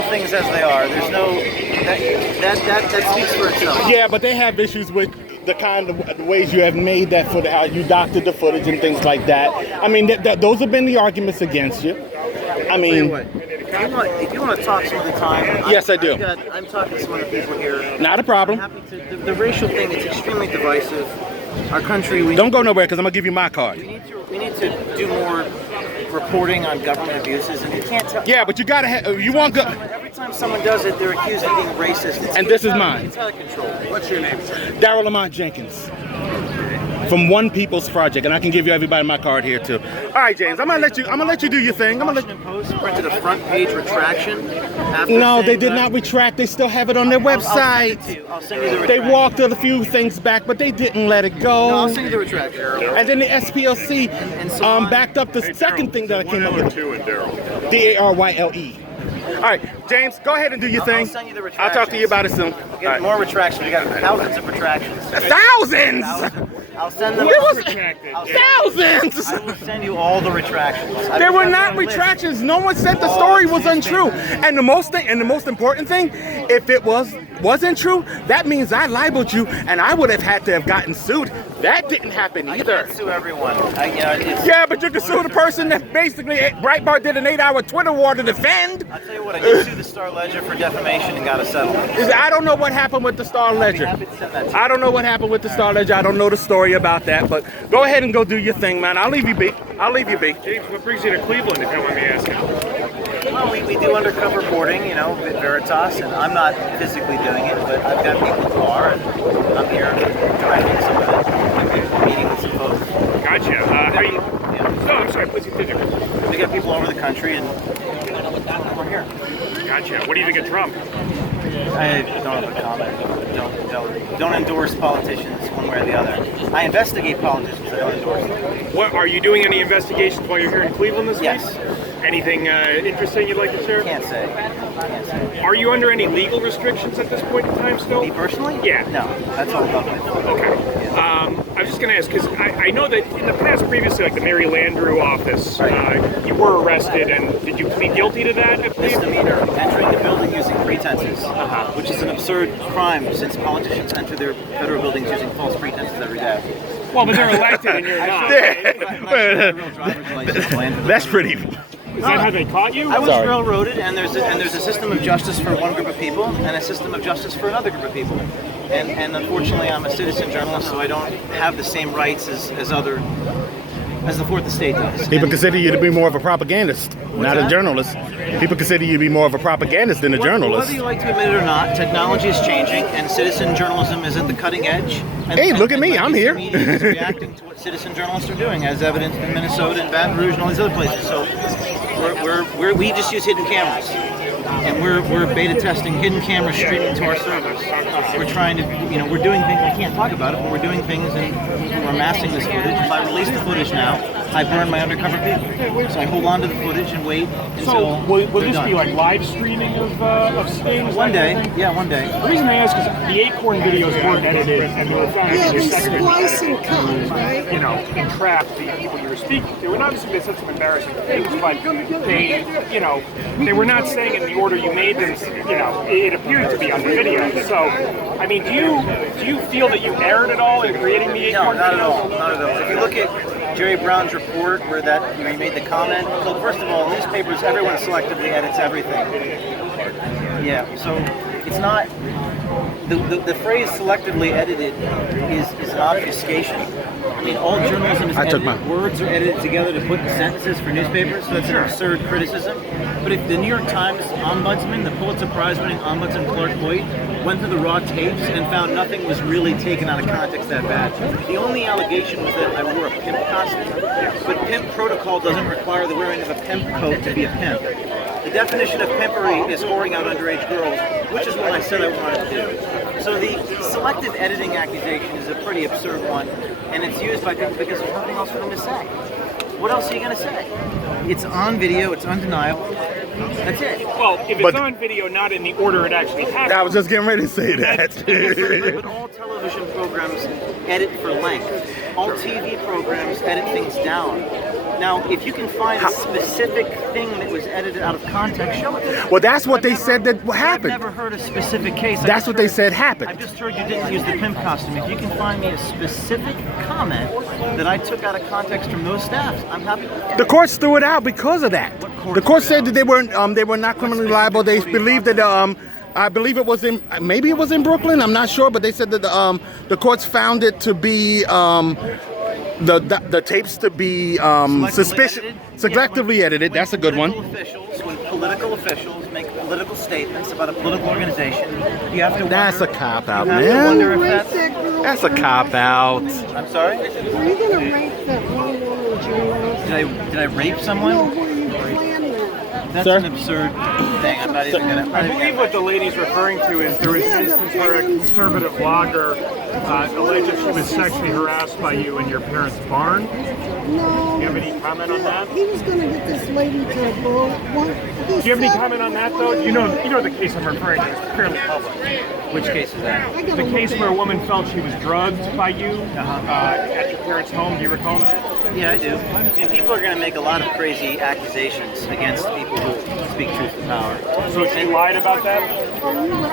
tell things as they are. There's no that speaks for itself. Yeah, but they have issues with the kind of the ways you have made that footage, how you doctored the footage and things like that. I mean, those have been the arguments against you. I mean, if you want to talk some of the time, yes, I do. I'm talking to some other people here. Not a problem. I'm happy to, the racial thing, it's extremely divisive. Our country, don't go nowhere because I'm gonna give you my card. We need to do more reporting on government abuses, and you can't tell. Yeah, but you gotta. You want good. Every time someone does it, they're accused of being racist. And this is mine. It's out of control. What's your name, sir? Darryl Lamont Jenkins. From One People's Project, and I can give you everybody my card here too. All right, James, I'm gonna let you do your thing. I'm gonna let you. Post printed a front page retraction. No, they did not retract. They still have it on their website. I'll send you the retraction. They walked a few things back, but they didn't let it go. No, I'll send you the retraction. And then the SPLC backed up the second thing that I came up with. DARYLE. All right, James, go ahead and do your thing. I'll send you the retractions. I'll talk to you about it soon. We'll get more retractions. We got thousands of retractions. Thousands! I'll send them. Thousands! I will send you all the retractions. There were not retractions. No one said the story was untrue. And the most important thing, if it wasn't true, that means I libeled you, and I would have had to have gotten sued. That didn't happen either. I can't sue everyone. Yeah, but you can sue the person that basically Breitbart did an 8-hour Twitter war to defend. I'll tell you what, I did sue the Star Ledger for defamation and got a settlement. I don't know what happened with the Star Ledger. I don't know what happened with the Star Ledger. I don't know the story about that, but go ahead and go do your thing, man. I'll leave you be. James, what brings you to Cleveland, if you don't mind me asking? Well, we do undercover reporting, at Veritas, and I'm not physically doing it, but I've got people who are, and I'm here directing some of it, meeting with some folks. Gotcha. How you? No, I'm sorry, please continue. We got people all over the country, and we're here. Gotcha. What do you think of Trump? I don't have a comment. Don't endorse politicians one way or the other. I investigate politicians. I don't endorse them. What are you doing? Any investigations while you're here in Cleveland this Yes. week? Anything interesting you'd like to share? Can't say. Are you under any legal restrictions at this point in time still? Me personally? Yeah. No, that's all government. Okay. I was just going to ask, because I know that in the past, previously, like the Mary Landrieu office, you were arrested, and did you plead guilty to that? Misdemeanor, entering the building using pretenses, which is an absurd crime since politicians enter their federal buildings using false pretenses every day. Well, but they're elected and you're not. That's pretty. Is that how they caught you? I was railroaded, and there's a system of justice for one group of people and a system of justice for another group of people. And unfortunately, I'm a citizen journalist, so I don't have the same rights as the Fourth Estate does. People consider you to be more of a propagandist, not a journalist. People consider you to be more of a propagandist than a journalist. Whether you like to admit it or not, technology is changing, and citizen journalism is at the cutting edge. Hey, look at me, I'm here. Media is reacting to what citizen journalists are doing, as evidenced in Minnesota and Baton Rouge and all these other places. So we just use hidden cameras. And we're beta testing hidden cameras streaming to our servers. We're trying to, we're doing things, I can't talk about it, but we're doing things and we're amassing this footage. If I release the footage now, I burn my undercover people. So I hold on to the footage and wait until So will this be like live streaming of stings? One day, yeah, one day. The reason I ask is the Acorn videos weren't edited and they were found to be they splice and cut, right? entrap the people you were speaking to. And obviously they said some embarrassing things, but they were not saying it in the order you made them. It appeared to be on the video. So, I mean, do you feel that you erred at all in creating the Acorn No, not at videos? all, not at all. If you look at Jerry Brown's report where he made the comment, look, first of all, newspapers, everyone selectively edits everything. Yeah, so it's not, the phrase selectively edited is an obfuscation. I mean, all journalism is edited. Words are edited together to put in sentences for newspapers, so that's an absurd criticism. But if the New York Times ombudsman, the Pulitzer Prize-winning ombudsman Clark Hoyt, went through the raw tapes and found nothing was really taken out of context that bad. The only allegation was that I wore a pimp costume, but pimp protocol doesn't require the wearing of a pimp coat to be a pimp. The definition of pimpery is whoring out underage girls, which is what I said I wanted to do. So the selective editing accusation is a pretty absurd one, and it's used by people because there's nothing else for them to say. What else are you going to say? It's on video, it's undeniable. That's it. Well, if it's on video, not in the order it actually happened. I was just getting ready to say that. But all television programs edit for length. All TV programs edit things down. Now, if you can find a specific thing that was edited out of context, show it to me. Well, that's what I've they never- said that I've happened. never heard a specific case. I've That's just what they heard- said happened. I've just heard you didn't use the pimp costume. If you can find me a specific comment that I took out of context from those staffs, I'm happy to look at The it. courts threw it out because of that. court The court threw it said that they were not criminally liable. They believed that I believe it was in maybe it was in Brooklyn. I'm not sure, but they said that the courts found it to be the tapes to be suspicious, edited? selectively edited. That's a good one. When political officials make political statements about a political organization, you have to wonder. That's a cop out, you have to man. wonder if Rape that's. that girl. That's a cop out. I'm sorry. Were you gonna rape that one woman journalist? Did I rape someone? No, were you planned that? That's Sir? an absurd thing. I'm not even gonna. I believe what the lady's referring to is there was an instance where a conservative blogger alleged she was sexually harassed by you in your parents' barn. No. Do you have any comment on that? He was gonna get this lady to blow one. Do you have any comment on that though? You know the case I'm referring to is fairly public. Which case is that? The case where a woman felt she was drugged by you at your parents' home. Do you recall that? Yeah, I do. And people are going to make a lot of crazy accusations against people who speak truth to power. So she lied about that?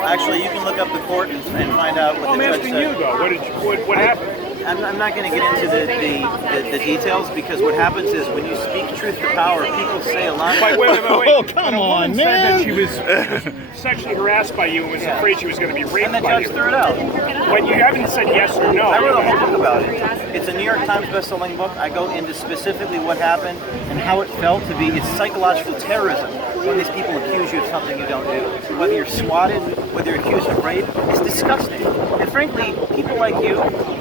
Actually, you can look up the court and find out what I'm the judge asking said. you though. What happened? I'm not going to get into the details because what happens is when you speak truth to power, people say a lot. Wait. Oh, come When a woman on, said man. that she was sexually harassed by you and was afraid she was going to be raped And the by judge you. threw it out. But you haven't said yes or no. I wrote a whole book about it. It's a New York Times best-selling book. I go into specifically what happened and how it felt to be. It's psychological terrorism when these people accuse you of something you don't do. Whether you're swatted, whether you're accused of rape, it's disgusting. And frankly, people like you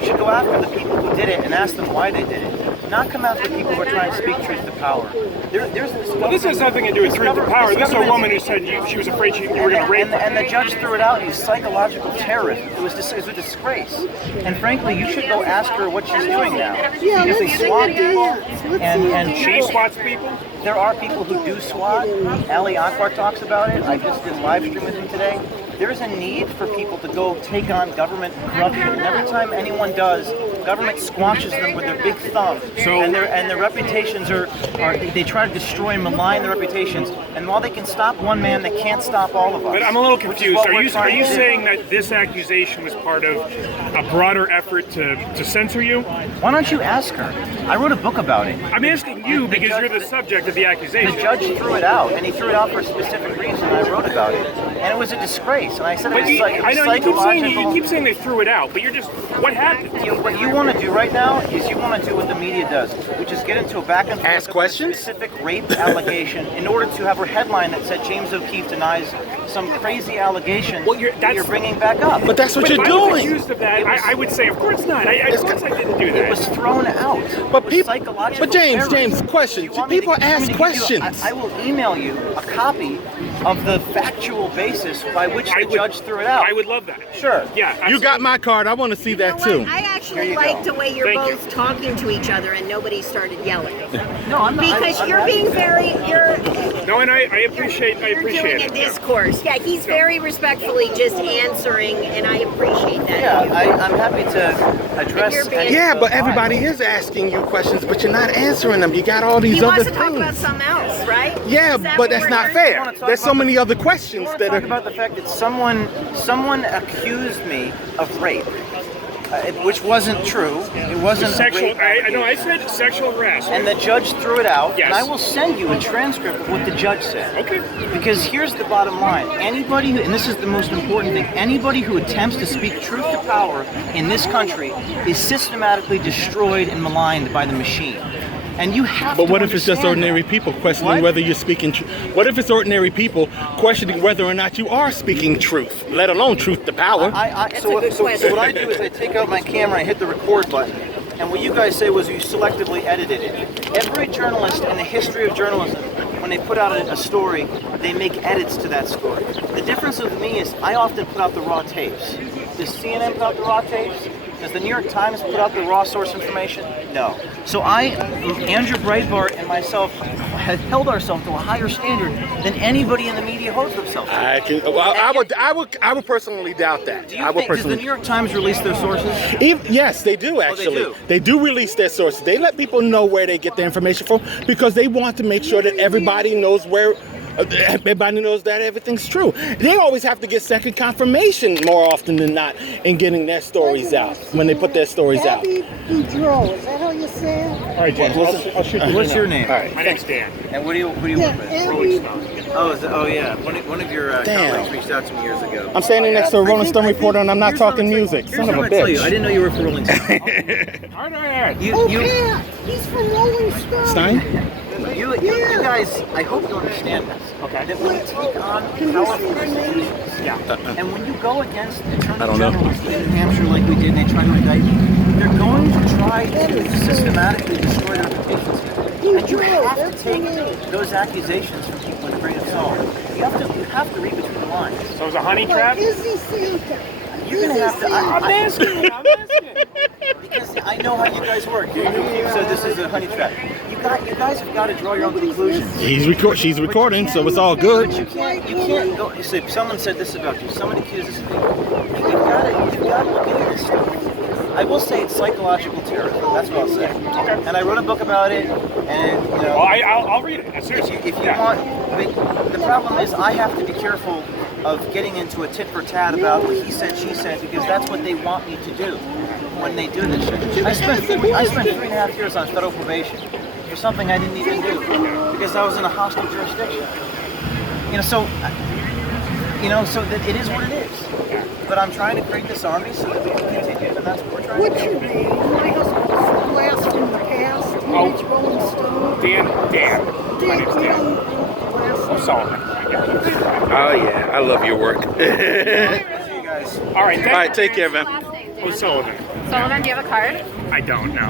should go after the people who did it and ask them why they did it. Not come after people who are trying to speak truth to power. There's this. Well, this has nothing to do with truth to power. This is a woman who said she was afraid you were going to rape her. And the judge threw it out. It was psychological terrorism. It was a disgrace. And frankly, you should go ask her what she's doing now. Yeah, Because they let's see swat the people. dance. Let's And see the and She dance. swats people? there are people who do SWAT. Ali Akbar talks about it. I just did a live stream with him today. There's a need for people to go take on government corruption. And every time anyone does, government squashes them with their big thumb. And their reputations are they try to destroy and malign their reputations. And while they can stop one man, they can't stop all of us. But I'm a little which is confused. what Are we're you trying to do. saying that this accusation was part of a broader effort to censor you? Why don't you ask her? I wrote a book about it. I'm asking you The because judge- you're the subject of the accusation. The judge threw it out, and he threw it out for a specific reason. I wrote about it, and it was a disgrace. And I said it But was like I know you psychological. keep saying they threw it out, but you're just what happened? What you want to do right now is you want to do what the media does, which is get into a back and forth Ask about questions? a specific rape allegation in order to have a headline that said James O'Keefe denies some crazy allegation Well, that you're bringing back up. But that's what But you're if I was doing. accused of that, I would say, of course not. Of course I didn't do It that. was thrown out. But It was people- psychological but James, terrorism. question. You want me to- People you want ask me to give you- questions. I will email you a copy of the factual basis by which the judge threw it out. I would love that. Sure. Yeah. You got my card. I want to see You know that what? too. I Here actually you like go. the way you're Thank you. both talking to each other and nobody started yelling. No, I'm not. Because I'm you're not- being you're No, and I appreciate doing a it. discourse. Yeah, he's very respectfully just answering, and I appreciate that. Yeah, of you. I'm happy to address. You're being- any Yeah, of but those everybody lines. is asking you questions, but you're not answering them. You got all these He other wants to talk about things. something else, right? Yeah, Is that but what that's we're not hearing? fair. wanna talk There's so about many the- other I questions want to that talk are. about the fact that someone accused me of rape, which wasn't true. It wasn't a Sexual. rape I know. I allegation. said sexual harassment. And the judge threw it out. Yes. And I will send you a transcript of what the judge said. Okay. Because here's the bottom line. Anybody who, and this is the most important thing, anybody who attempts to speak truth to power in this country is systematically destroyed and maligned by the machine. And you have But to what if it's just understand ordinary that. people questioning What? whether you're speaking truth? What if it's ordinary people questioning whether or not you are speaking truth, let alone truth to power? That's So a good so question. what I do is I take out my camera, I hit the record button, and what you guys say was you selectively edited it. Every journalist in the history of journalism, when they put out a story, they make edits to that story. The difference with me is I often put out the raw tapes. Does CNN put out the raw tapes? Does the New York Times put out the raw source information? No. So Andrew Breitbart and myself have held ourselves to a higher standard than anybody in the media holds themselves to. I would personally doubt that. Do you think, does the New York Times release their sources? Yes, they do actually. do? They do release their sources. They let people know where they get their information from because they want to make sure that everybody knows where. Everybody knows that everything's true. They always have to get second confirmation more often than not in getting their stories out when they put their stories out. Abby Boudreaux, is that how you say it? All right, James, I'll shoot you. What's your name? All right. My name's Dan. And what do you Yeah, work with? Abby. Oh yeah. One of your colleagues reached out to me years ago. I'm standing next to a Rolling Stone reporter and I'm not talking music. Here's Son of what a I'm gonna tell you. I bitch. didn't know you were for Rolling Stone. All right. Oh, Pat, he's from Rolling Stone. Stein? You guys, I hope you understand this. Okay. That when you take on Can you powerful say your name? institutions, Yeah. and when you go against I attorney don't know. generals in New Hampshire like we did, and they try to indict you, they're going to try to systematically destroy their reputations. And you have to take those accusations from people in a grain of salt. You have to read between the lines. So it was a honey trap? Like Izzy Santa. You're gonna have to. I'm asking. Because I know how you guys work. You said this is a honey trap. You guys have got to draw your own conclusions. She's recording, so it's all good. But you can't go. You say someone said this about you. Someone accused this of you. You've got to look into this stuff. I will say it's psychological terrorism. That's what I'll say. Okay. And I wrote a book about it. And you know, Well, I'll read it. Seriously. if you want, but the problem is I have to be careful of getting into a tit for tat about what he said, she said, because that's what they want me to do when they do this shit. I spent 3.5 years on federal probation for something I didn't even do because I was in a hostile jurisdiction. So that it is what it is. But I'm trying to create this army so that we can continue, and that's what we're trying What's to do. your name? My husband's blast from the past. Teenage Rolling Stone. Dan. My name's Dan. Blast. O'Sullivan. Oh yeah, I love your work. See you guys. All right, All right, take care, man. O'Sullivan. Sullivan, do you have a card? I don't know.